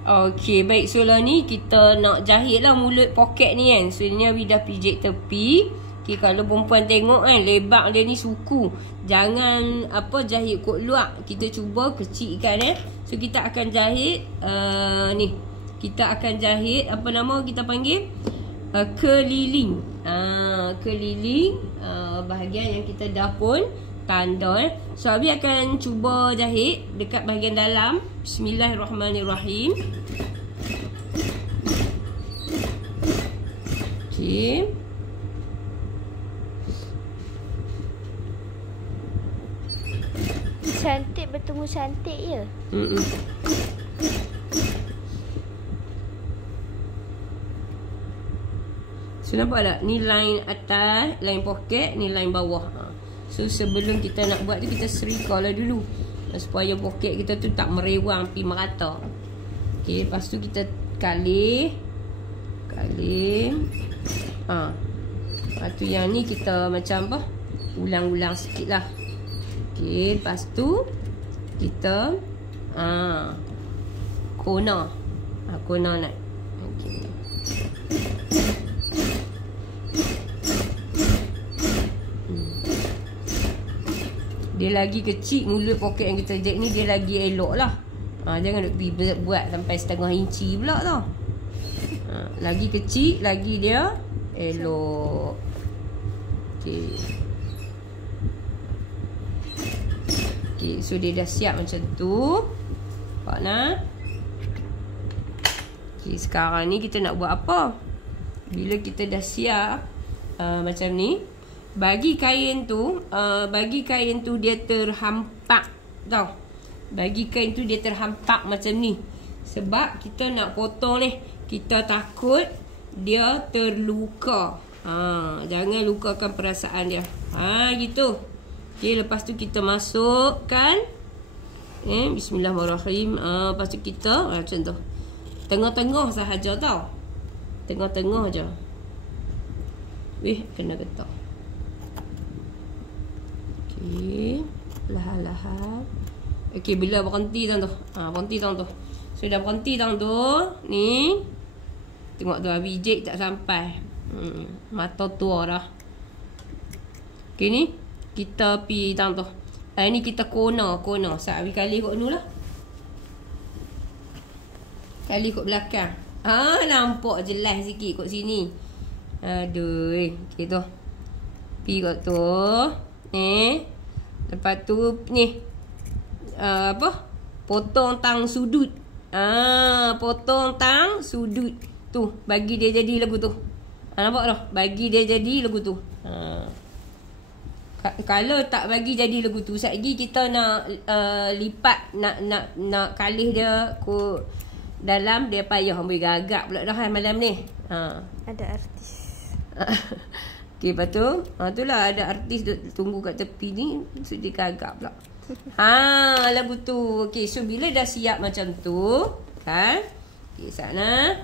Okey, baik. So lah ni kita nak jahit lah mulut poket ni kan. So ni Abi dah pijit tepi. Okey, kalau perempuan tengok kan, lebak dia ni suku. Jangan jahit kot luak. Kita cuba kecilkan So kita akan jahit ni. Kita akan jahit kita panggil keliling. Keliling bahagian yang kita dah pun tanda. So Abi akan cuba jahit dekat bahagian dalam. Bismillahirrahmanirrahim. Okey. Cantik bertemu cantik ya. So nampak tak? Ni line atas, line poket, ni line bawah. So sebelum kita nak buat tu, kita serika lah dulu supaya poket kita tu tak merewang, pergi merata. Okey, lepas tu kita kalih. Lepas tu yang ni kita macam ulang-ulang sikit lah. Okey, lepas tu kita corner. Corner nak. Okey. Dia lagi kecil mulut poket yang kita jahit ni, dia lagi elok lah. Jangan duk pergi buat sampai setengah inci pula tau. Lagi kecil, lagi dia elok. Okey. Okey, so dia dah siap macam tu. Nampak nak? Okey, sekarang ni kita nak buat apa? Bila kita dah siap macam ni, bagi kain tu dia terhampak tau. Bagi kain tu dia terhampak macam ni. Sebab kita nak potong ni, kita takut dia terluka. Jangan lukakan perasaan dia. Gitu. Okey, lepas tu kita masukkan bismillahirrahmanirrahim. Lepas tu kita macam tu. Tengah-tengah sahaja tau. Tengah-tengah je. Kena getah. Okey, perlahan-lahan. Okey, bila berhenti tang tu. Berhenti tang tu. So dah berhenti tang tu. Ni. Tengok tu Abi jek tak sampai. Mata tua dah. Okey ni. Kita pi tang tu. Ni kita corner. Sat Abi kali kot nu lah. Kali kot belakang. Nampak jelas sikit kot sini. Aduh. Okey tu. Pi kot tu. Lepas tu ni potong tang sudut. Potong tang sudut tu, bagi dia jadi lagu tu. Nampak tak? Bagi dia jadi lagu tu. Kalau tak bagi jadi lagu tu, sekejap kita nak lipat, nak kalih dia ke dalam, dia payah ambil gagap pula dah malam ni. Ada artis. Okey, lepas tu itulah ada artis tunggu kat tepi ni, so dia gagap pula. Lagu tu. Okey, so bila dah siap macam tu kan, okey sana.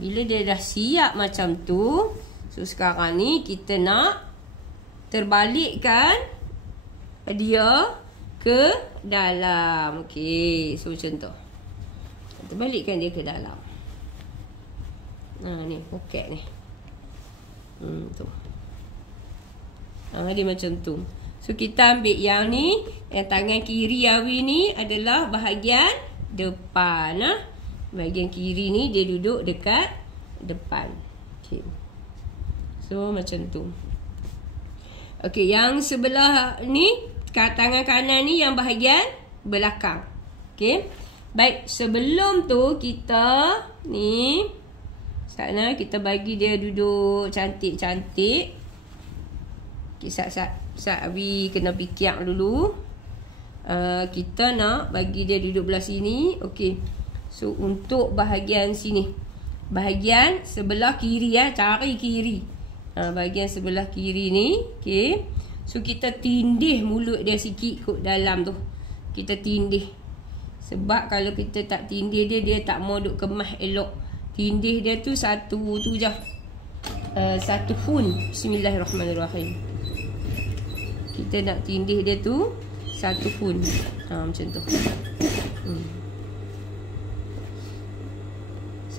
Bila dia dah siap macam tu, so sekarang ni kita nak terbalikkan dia ke dalam. Okey, so macam tu. Terbalikkan dia ke dalam. Ni poket ni. Tu. Dia macam tu. So kita ambil yang ni, yang tangan kiri Awi ni adalah bahagian depan. Bahagian kiri ni dia duduk dekat depan. Okay. So macam tu. Okay, yang sebelah ni, tangan kanan ni yang bahagian belakang. Okay. Baik, sebelum tu kita ni sana kita bagi dia duduk cantik-cantik. Okay, sat Abi kena fikir dulu. Kita nak bagi dia duduk belah sini. Okey. So untuk bahagian sini, bahagian sebelah kiri cari kiri. Bahagian sebelah kiri ni, okey. So kita tindih mulut dia sikit kot dalam tu. Kita tindih. Sebab kalau kita tak tindih dia tak mau duk kemas elok. Tindih dia tu satu tu je. Satu hun. Bismillahirrahmanirrahim. Kita nak tindih dia tu satu hun. Macam tu.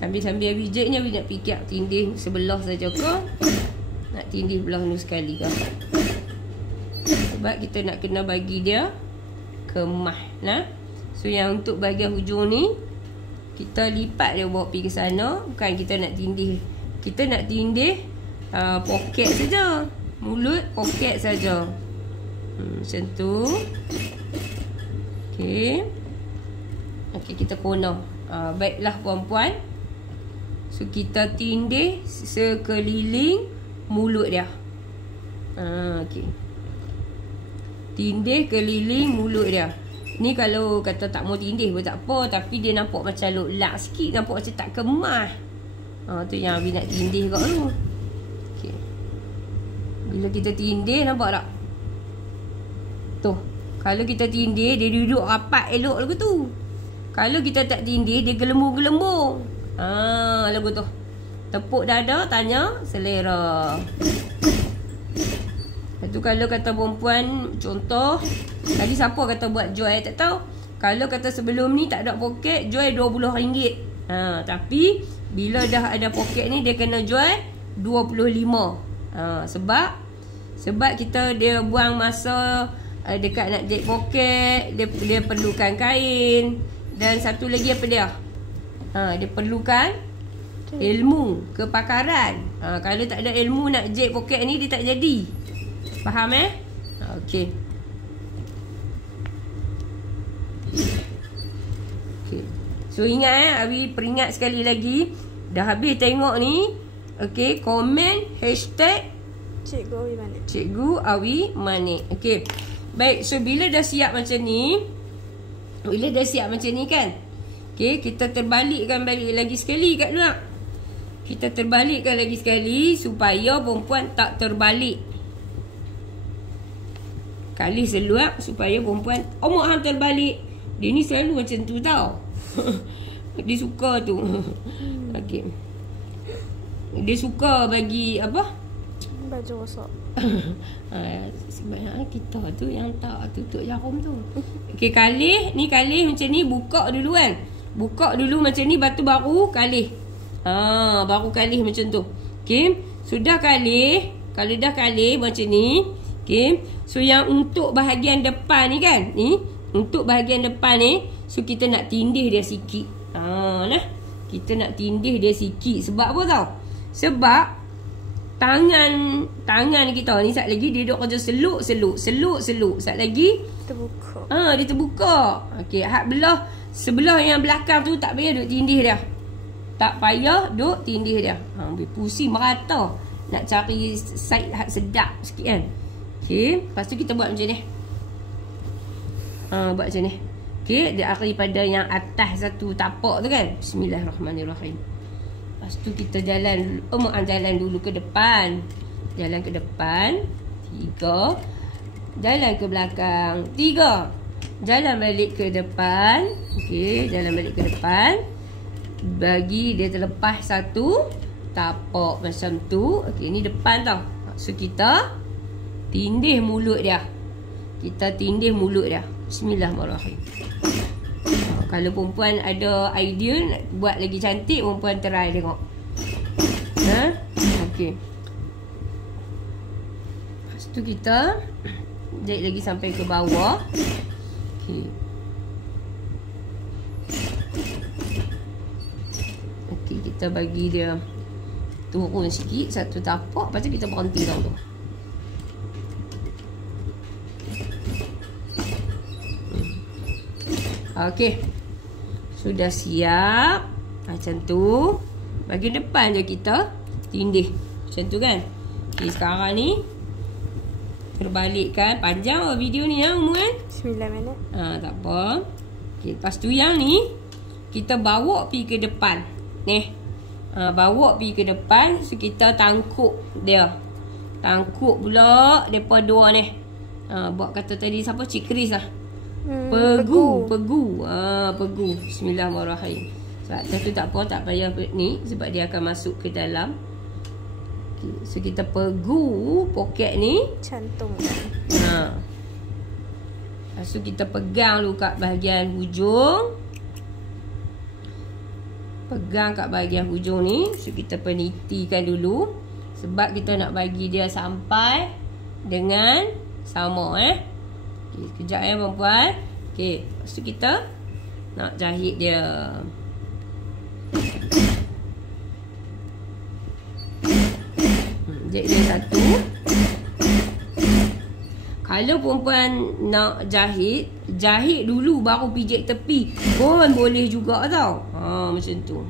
Sambil-sambil Abi jahit ni, Abi nak fikir tindih sebelah saja ke, nak tindih belah ni sekali ke. Sebab kita nak kena bagi dia kemah. Nah. So yang untuk bahagian hujung ni, kita lipat dia bawa pergi ke sana. Bukan kita nak tindih. Kita nak tindih poket saja. Mulut poket saja. Macam tu. Okey. Okey, kita corner. Baiklah puan-puan. So kita tindih sekeliling mulut dia. Okey. Tindih keliling mulut dia. Ni kalau kata tak mau tindih pun tak apa, tapi dia nampak macam lok-lak sikit, nampak macam tak kemah. Tu yang Abi nak tindih kat tu. Okey. Bila kita tindih, nampak tak? Tu. Kalau kita tindih, dia duduk rapat elok lagu tu. Kalau kita tak tindih, dia gelembung-gelembung. Lagu tu. Tepuk dada, tanya selera. Lepas tu kalau kata perempuan, contoh, tadi siapa kata buat Joy, tak tahu. Kalau kata sebelum ni tak ada poket, Joy RM20. Tapi bila dah ada poket ni, dia kena Joy RM25. Sebab dia buang masa dekat nak jahit poket, dia perlukan kain. Dan satu lagi apa dia? Dia perlukan ilmu, kepakaran. Kalau tak ada ilmu nak jahit poket ni, dia tak jadi. Faham Okey. Okey. So ingat Abi peringat sekali lagi. Dah habis tengok ni. Okey, komen hashtag Cikgu Awi Manik. Cikgu Awi Manik. Okey. Baik, so bila dah siap macam ni. Bila dah siap macam ni kan. Okey, kita terbalikkan balik lagi sekali kat luar. Kita terbalikkan lagi sekali supaya perempuan tak terbalik. Kali seluar supaya perempuan omak hang terbalik. Dia ni selalu macam tu tau. Dia suka tu. Okey. Dia suka bagi apa? Baju rosak. Sebenarnya kita tu yang tak tutup jarum tu. Okey, kalih macam ni, buka dulu kan. Buka dulu macam ni, batu baru kalih. Baru kalih macam tu. Okey, sudah kalih. Kalau dah kalih macam ni, okey. So yang untuk bahagian depan ni kan, ni untuk bahagian depan ni, so kita nak tindih dia sikit. Kita nak tindih dia sikit. Sebab apa tau? Sebab tangan kita ni sat lagi dia duk kerja seluk. Sat lagi terbuka. Dia terbuka. Okey, hak sebelah yang belakang tu tak payah duk tindih dia. Tak payah duk tindih dia. Pusing merata. Nak cari side hak sedap sikit kan. Okey, lepas tu kita buat macam ni. Buat macam ni. Okey, dia akhiri pada yang atas satu tapak tu kan. Bismillahirrahmanirrahim. Lepas tu kita jalan dulu ke depan. Jalan ke depan. 3. Jalan ke belakang. 3. Jalan balik ke depan. Okey, jalan balik ke depan. Bagi dia terlepas satu tapak macam tu. Okey, ni depan tau. So kita tindih mulut dia. Kita tindih mulut dia. Bismillahirrahmanirrahim. Kalau perempuan ada idea nak buat lagi cantik, perempuan try tengok. Okey. Lepas tu kita jahit lagi sampai ke bawah. Okey. Okey, kita bagi dia turun sikit satu tapak, lepas tu kita berhenti tau tu. Okey. Sudah siap. Macam tu. Bahagian depan je kita tindih. Macam tu kan. Okey, sekarang ni terbalikkan. Panjang lah video ni ya, umur kan? 9 minit. Tak apa. Okey, lepas tu yang ni kita bawa pergi ke depan. Ni. Bawa pergi ke depan. So kita tangkuk dia. Tangkuk pula depa dua ni. Buat kata tadi siapa? Cik Chris lah. Pegu. Pegu. Bismillahirrahmanirrahim. Sebab tu tak apa, tak payah ni. Sebab dia akan masuk ke dalam. Okay. So kita pegu poket ni. Cantum. Lepas tu kita pegang dulu kat bahagian hujung. pegang kat bahagian hujung ni. So kita penitikan dulu. Sebab kita nak bagi dia sampai dengan sama Okay, sekejap perempuan. Okay, lepas tu kita nak jahit dia. Jahit dia satu. Kalau perempuan nak jahit, jahit dulu baru pijak tepi pun boleh juga tau. Macam tu.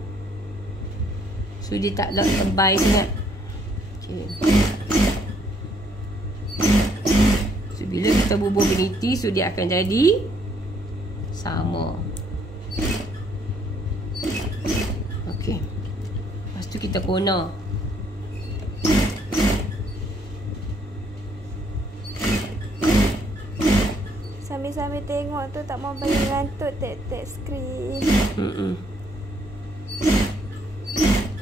So dia tak tebal sangat. Okay. So bila kita bubuh peniti, so dia akan jadi sama. Okay. Lepas tu kita kona. Sambil tengok tu tak mau bagi ngantuk tek skrin.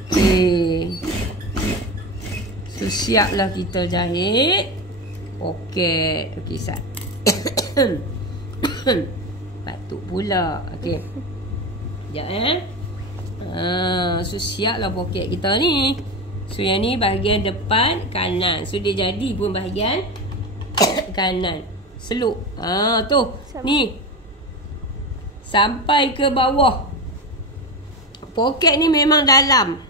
Okay. So siaplah kita jahit. Okay. Okay, Sat. Batuk pula. Okay. Sekejap so siaplah poket kita ni. So yang ni bahagian depan kanan. So dia jadi pun bahagian kanan. Seluk. Tu. Ni. Sampai ke bawah. Poket ni memang dalam.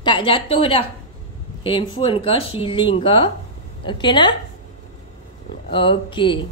Tak jatuh dah. Handphone ke, shilling ke. Okey nah? Okey.